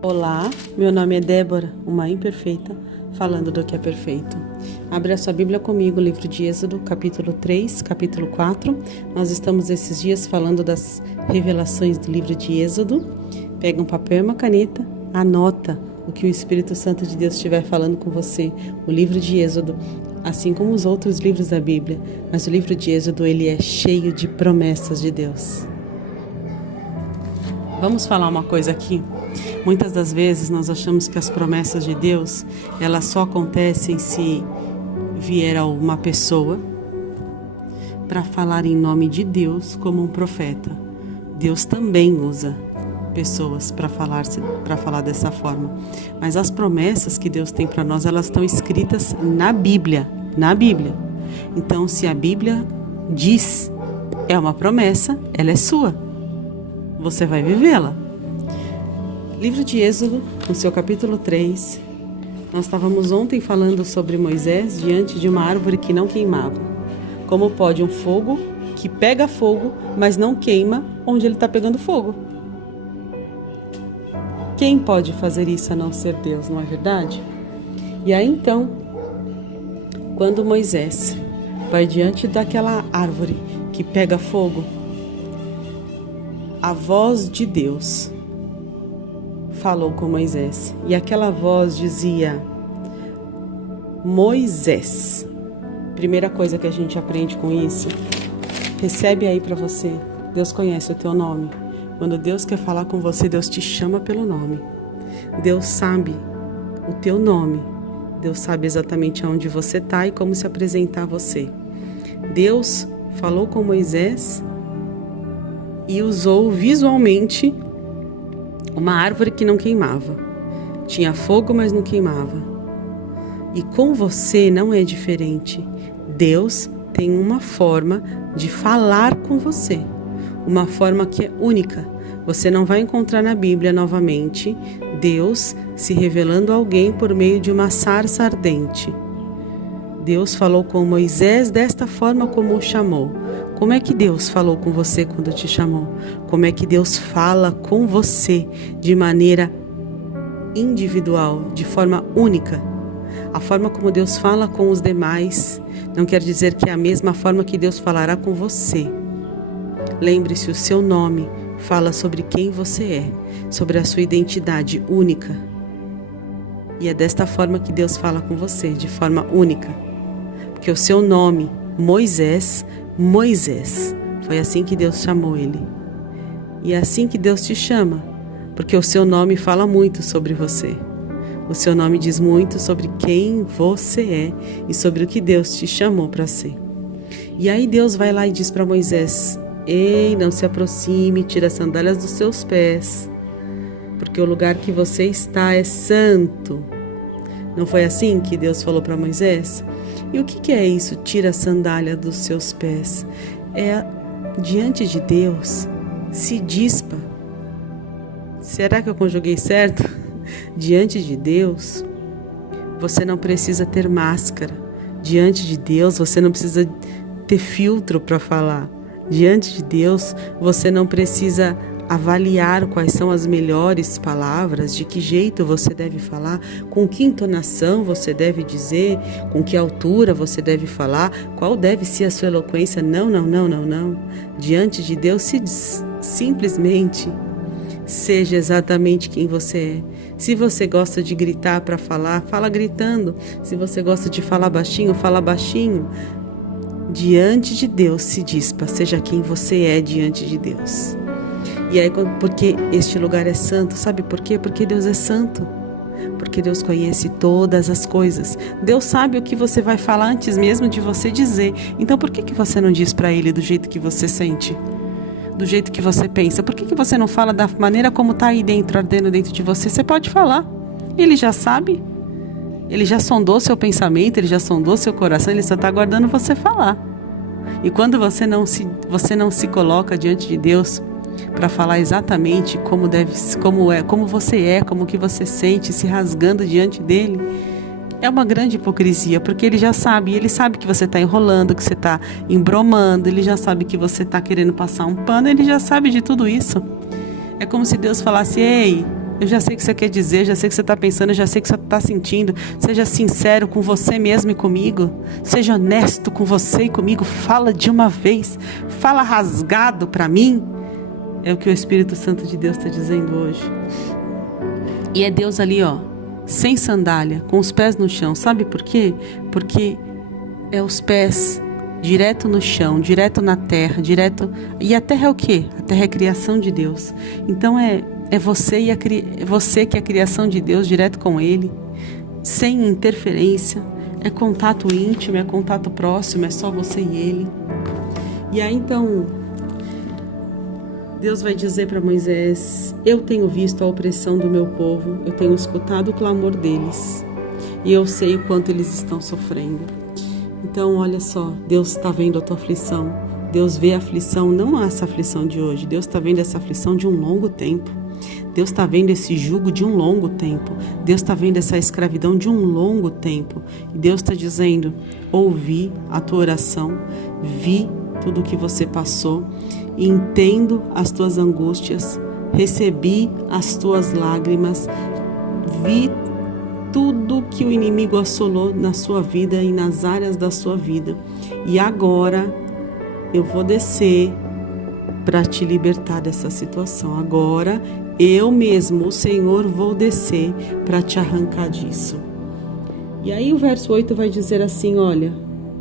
Olá, meu nome é Débora, uma imperfeita, falando do que é perfeito. Abre a sua Bíblia comigo, livro de Êxodo, capítulo 3, capítulo 4. Nós estamos esses dias falando das revelações do livro de Êxodo. Pega um papel e uma caneta, anota o que o Espírito Santo de Deus estiver falando com você. O livro de Êxodo, assim como os outros livros da Bíblia, mas o livro de Êxodo, ele é cheio de promessas de Deus. Vamos falar uma coisa aqui. Muitas das vezes nós achamos que as promessas de Deus, elas só acontecem se vier uma pessoa para falar em nome de Deus como um profeta. Deus também usa pessoas para falar dessa forma. Mas as promessas que Deus tem para nós, elas estão escritas na Bíblia. Então, se a Bíblia diz, é uma promessa, ela é sua. Você vai vivê-la. Livro de Êxodo, no seu capítulo 3, nós estávamos ontem falando sobre Moisés diante de uma árvore que não queimava. Como pode um fogo que pega fogo, mas não queima onde ele está pegando fogo? Quem pode fazer isso a não ser Deus, não é verdade? E aí então, quando Moisés vai diante daquela árvore que pega fogo, a voz de Deus falou com Moisés, e aquela voz dizia: Moisés. Primeira coisa que a gente aprende com isso, recebe aí para você. Deus conhece o teu nome. Quando Deus quer falar com você, Deus te chama pelo nome. Deus sabe o teu nome. Deus sabe exatamente aonde você está e como se apresentar a você. Deus falou com Moisés e usou visualmente uma árvore que não queimava. Tinha fogo, mas não queimava. E com você não é diferente. Deus tem uma forma de falar com você. Uma forma que é única. Você não vai encontrar na Bíblia novamente Deus se revelando a alguém por meio de uma sarça ardente. Deus falou com Moisés desta forma como o chamou. Como é que Deus falou com você quando te chamou? Como é que Deus fala com você de maneira individual, de forma única? A forma como Deus fala com os demais não quer dizer que é a mesma forma que Deus falará com você. Lembre-se, o seu nome fala sobre quem você é, sobre a sua identidade única. E é desta forma que Deus fala com você, de forma única. Porque o seu nome, Moisés, foi assim que Deus chamou ele. E é assim que Deus te chama, porque o seu nome fala muito sobre você. O seu nome diz muito sobre quem você é e sobre o que Deus te chamou para ser. E aí Deus vai lá e diz para Moisés: ei, não se aproxime, tira as sandálias dos seus pés, porque o lugar que você está é santo. Não foi assim que Deus falou para Moisés? E o que é isso? Tira a sandália dos seus pés. É diante de Deus, se dispa. Será que eu conjuguei certo? Diante de Deus, você não precisa ter máscara. Diante de Deus, você não precisa ter filtro para falar. Diante de Deus, você não precisa avaliar quais são as melhores palavras, de que jeito você deve falar, com que entonação você deve dizer, com que altura você deve falar, qual deve ser a sua eloquência. Não. Diante de Deus, simplesmente seja exatamente quem você é. Se você gosta de gritar para falar, fala gritando. Se você gosta de falar baixinho, fala baixinho. Diante de Deus se dispa, seja quem você é diante de Deus. E aí, porque este lugar é santo, sabe por quê? Porque Deus é santo. Porque Deus conhece todas as coisas. Deus sabe o que você vai falar antes mesmo de você dizer. Então por que você não diz para Ele do jeito que você sente? Do jeito que você pensa? Por que você não fala da maneira como está aí dentro, ardendo dentro de você? Você pode falar. Ele já sabe. Ele já sondou seu pensamento, Ele já sondou seu coração, Ele só está aguardando você falar. E quando você não se coloca diante de Deus para falar exatamente como você é, como que você sente, se rasgando diante dele, é uma grande hipocrisia, porque ele já sabe, ele sabe que você está enrolando, que você está embromando, ele já sabe que você está querendo passar um pano, ele já sabe de tudo isso. É como se Deus falasse: ei, Eu já sei o que você quer dizer, já sei o que você está pensando, já sei o que você está sentindo. Seja sincero com você mesmo e comigo. Seja honesto com você e comigo. Fala de uma vez. Fala rasgado para mim. É o que o Espírito Santo de Deus está dizendo hoje. E é Deus ali, ó, sem sandália, com os pés no chão. Sabe por quê? Porque é os pés direto no chão, direto na terra, direto... E a terra é o quê? A terra é a criação de Deus. Então é você você que é a criação de Deus, direto com Ele, sem interferência. É contato íntimo, é contato próximo, é só você e Ele. E aí então, Deus vai dizer para Moisés: eu tenho visto a opressão do meu povo, eu tenho escutado o clamor deles, e eu sei o quanto eles estão sofrendo. Então, olha só, Deus está vendo a tua aflição. Deus vê a aflição, não essa aflição de hoje. Deus está vendo essa aflição de um longo tempo. Deus está vendo esse jugo de um longo tempo. Deus está vendo essa escravidão de um longo tempo. E Deus está dizendo: ouvi a tua oração, vi tudo o que você passou, entendo as tuas angústias, recebi as tuas lágrimas, vi tudo que o inimigo assolou na sua vida e nas áreas da sua vida. E agora eu vou descer para te libertar dessa situação. Agora eu mesmo, o Senhor, vou descer para te arrancar disso. E aí o verso 8 vai dizer assim, olha,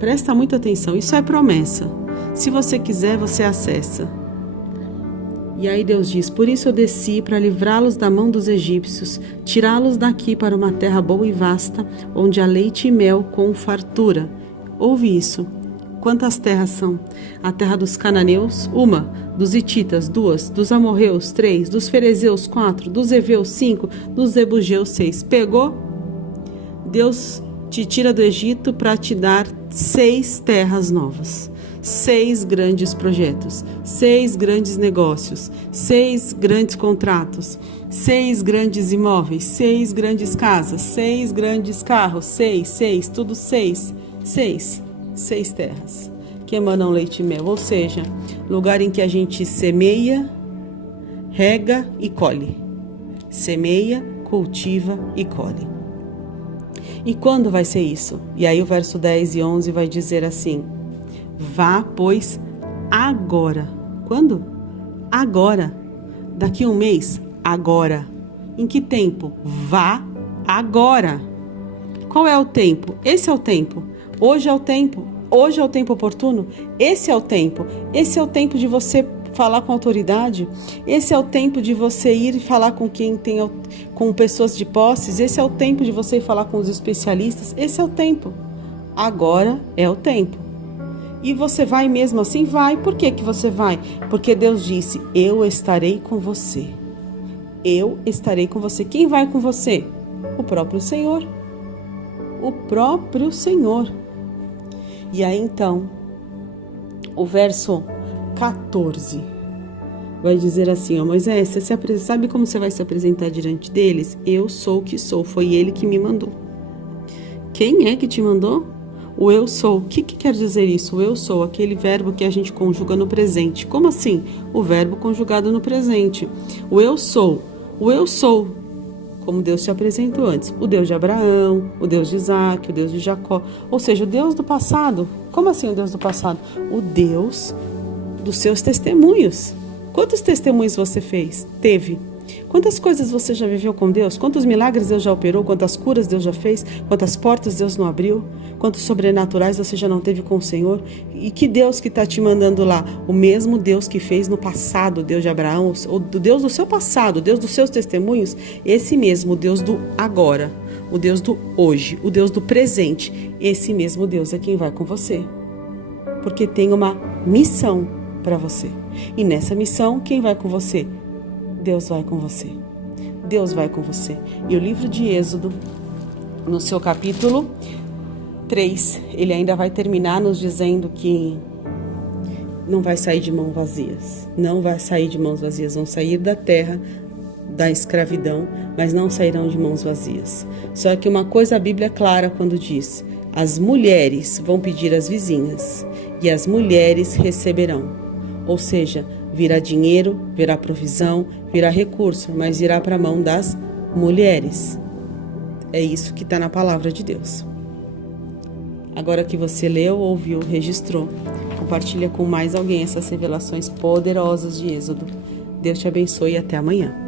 presta muita atenção, isso é promessa. Se você quiser, você acessa. E aí Deus diz: por isso eu desci para livrá-los da mão dos egípcios, tirá-los daqui para uma terra boa e vasta, onde há leite e mel com fartura. Ouve isso. Quantas terras são? A terra dos cananeus, 1, dos hititas, 2, dos amorreus, 3, dos ferezeus, 4, dos heveus, 5, dos jebuseus, 6. Pegou? Deus te tira do Egito para te dar 6 terras novas. 6 grandes projetos, 6 grandes negócios, 6 grandes contratos, 6 grandes imóveis, 6 grandes casas, 6 grandes carros, 6, tudo 6 terras que emanam leite e mel, ou seja, lugar em que a gente semeia, rega e colhe. Semeia, cultiva e colhe. E quando vai ser isso? E aí o verso 10 e 11 vai dizer assim: vá, pois, agora. Quando? Agora. Daqui a um mês? Agora. Em que tempo? Vá agora. Qual é o tempo? Esse é o tempo. Hoje é o tempo. Hoje é o tempo oportuno. Esse é o tempo. Esse é o tempo de você falar com autoridade. Esse é o tempo de você ir e falar com com pessoas de posses. Esse é o tempo de você ir falar com os especialistas. Esse é o tempo. Agora é o tempo. E você vai mesmo assim? Vai. Por que você vai? Porque Deus disse: eu estarei com você. Eu estarei com você. Quem vai com você? O próprio Senhor. O próprio Senhor. E aí então, o verso 14 vai dizer assim: ó, Moisés, você sabe como você vai se apresentar diante deles? Eu sou o que sou. Foi ele que me mandou. Quem é que te mandou? O eu sou. O que quer dizer isso? O eu sou, aquele verbo que a gente conjuga no presente. Como assim? O verbo conjugado no presente. O eu sou. O eu sou, como Deus se apresentou antes. O Deus de Abraão, o Deus de Isaac, o Deus de Jacó. Ou seja, o Deus do passado. Como assim o Deus do passado? O Deus dos seus testemunhos. Quantos testemunhos você teve? Quantas coisas você já viveu com Deus? Quantos milagres Deus já operou? Quantas curas Deus já fez? Quantas portas Deus não abriu? Quantos sobrenaturais você já não teve com o Senhor? E que Deus que está te mandando lá? O mesmo Deus que fez no passado, o Deus de Abraão, o Deus do seu passado, o Deus dos seus testemunhos, esse mesmo Deus do agora, o Deus do hoje, o Deus do presente, esse mesmo Deus é quem vai com você. Porque tem uma missão para você. E nessa missão, quem vai com você? Deus vai com você. Deus vai com você. E o livro de Êxodo, no seu capítulo 3, ele ainda vai terminar nos dizendo que não vai sair de mãos vazias. Não vai sair de mãos vazias. Vão sair da terra da escravidão, mas não sairão de mãos vazias. Só que uma coisa a Bíblia é clara quando diz: as mulheres vão pedir às vizinhas e as mulheres receberão. Ou seja, Virá dinheiro, virá provisão, virá recurso, mas virá para a mão das mulheres. É isso que está na palavra de Deus. Agora que você leu, ouviu, registrou, compartilha com mais alguém essas revelações poderosas de Êxodo. Deus te abençoe e até amanhã.